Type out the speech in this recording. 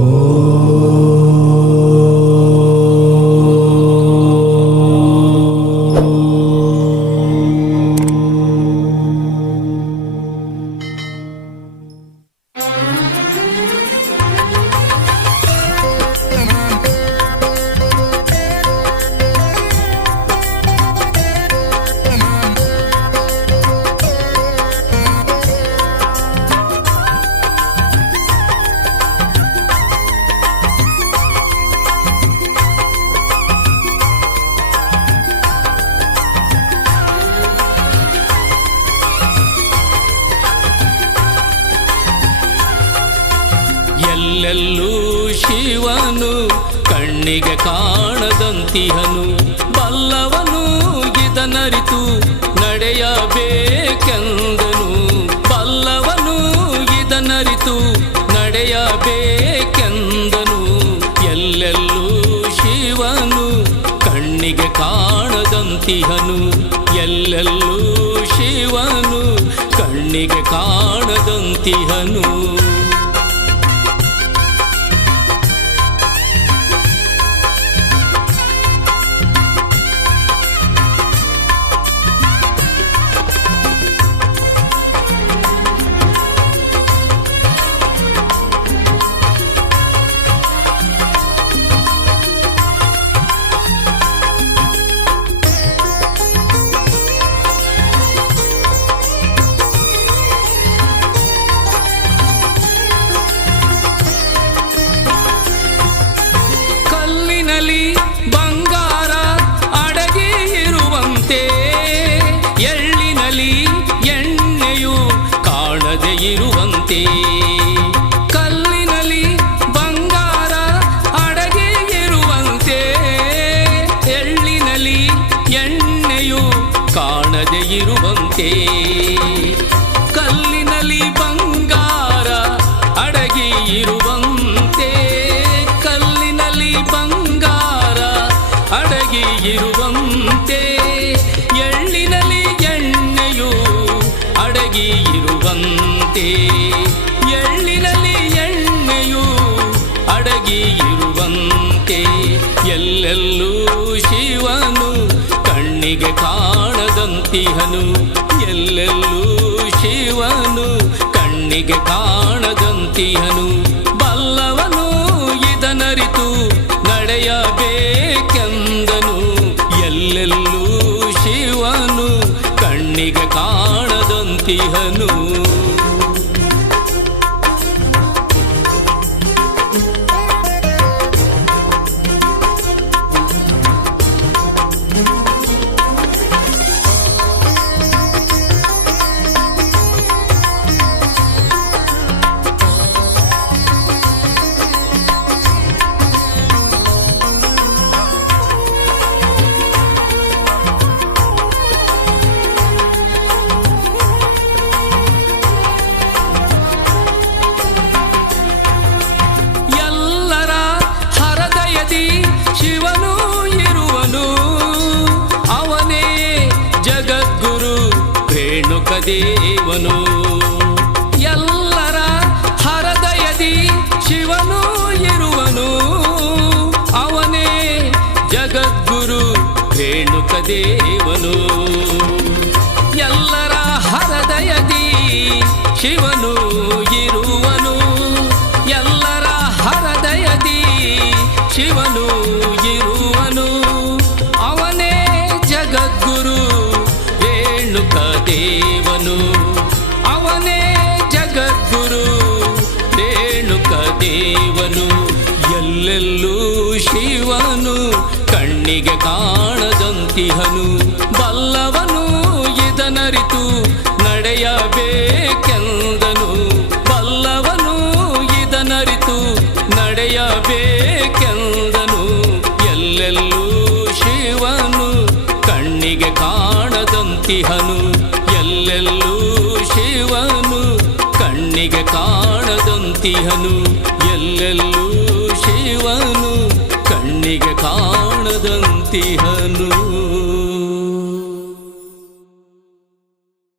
Oh. ಎಲ್ಲೆಲ್ಲೂ ಶಿವನು ಕಣ್ಣಿಗೆ ಕಾಣದಂತಿಹನು ಬಲ್ಲವನು ಇದನರಿತು ನಡೆಯಬೇಕೆಂದನು ಬಲ್ಲವನು ಇದನರಿತು ನಡೆಯಬೇಕೆಂದನು ಎಲ್ಲೆಲ್ಲೂ ಶಿವನು ಕಣ್ಣಿಗೆ ಕಾಣದಂತಿಹನು ಎಲ್ಲೆಲ್ಲೂ ಶಿವನು ಕಣ್ಣಿಗೆ ಕಾಣದಂತಿಹನು ಇರುವಂತೆ ಕಲ್ಲಿನಲ್ಲಿ ಬಂಗಾರ ಅಡಗಿ ಇರುವಂತೆ ಕಲ್ಲಿನಲ್ಲಿ ಬಂಗಾರ ಅಡಗಿ ಇರುವಂತೆ ಎಳ್ಳಿನಲ್ಲಿ ಎಣ್ಣೆಯು ಅಡಗಿ ಇರುವಂತೆ ಎಳ್ಳಿನಲ್ಲಿ ಎಣ್ಣೆಯು ಅಡಗಿ ಇರುವಂತೆ ಎಲ್ಲೆಲ್ಲೂ ಶಿವನು ಕಣ್ಣಿಗೆ ಕಾ ಕಾಣದಂತಿಹನು ಎಲ್ಲೆಲ್ಲೂ ಶಿವನು ಕಣ್ಣಿಗೆ ಕಾಣದಂತಿಹನು ಬಲ್ಲವನು ಇದನರಿತು ನಡೆಯಬೇಕೆಂದನು ಎಲ್ಲೆಲ್ಲೂ ಶಿವನು ಕಣ್ಣಿಗೆ ಕಾಣದಂತಿಹನು ಶಿವನು ಎಲ್ಲರ ಹರದಯದಿ ಶಿವನು ಇರುವನು ಅವನೇ ಜಗದ್ಗುರು ರೇಣುಕ ದೇವನು ಎಲ್ಲರ ಹರದಯದಿ ಶಿವನು ದೇವನು ಅವನೇ ಜಗದ್ಗುರು ರೇಣುಕ ದೇವನು ಎಲ್ಲೆಲ್ಲೂ ಶಿವನು ಕಣ್ಣಿಗೆ ಕಾಣದಂತಿಹನು ಬಲ್ಲವನು ಇದನರಿತು ನಡೆಯಬೇಕೆಂದನು ಬಲ್ಲವನು ಇದನರಿತು ನಡೆಯಬೇಕೆಂದನು ಎಲ್ಲೆಲ್ಲೂ ಶಿವನು ಕಣ್ಣಿಗೆ ಕಾಣದಂತಿಹನು ಕಾಣುತ್ತಿಹನು ಎಲ್ಲೆಲ್ಲೂ ಶಿವನು ಕಣ್ಣಿಗೆ ಕಾಣದಂತಿಹ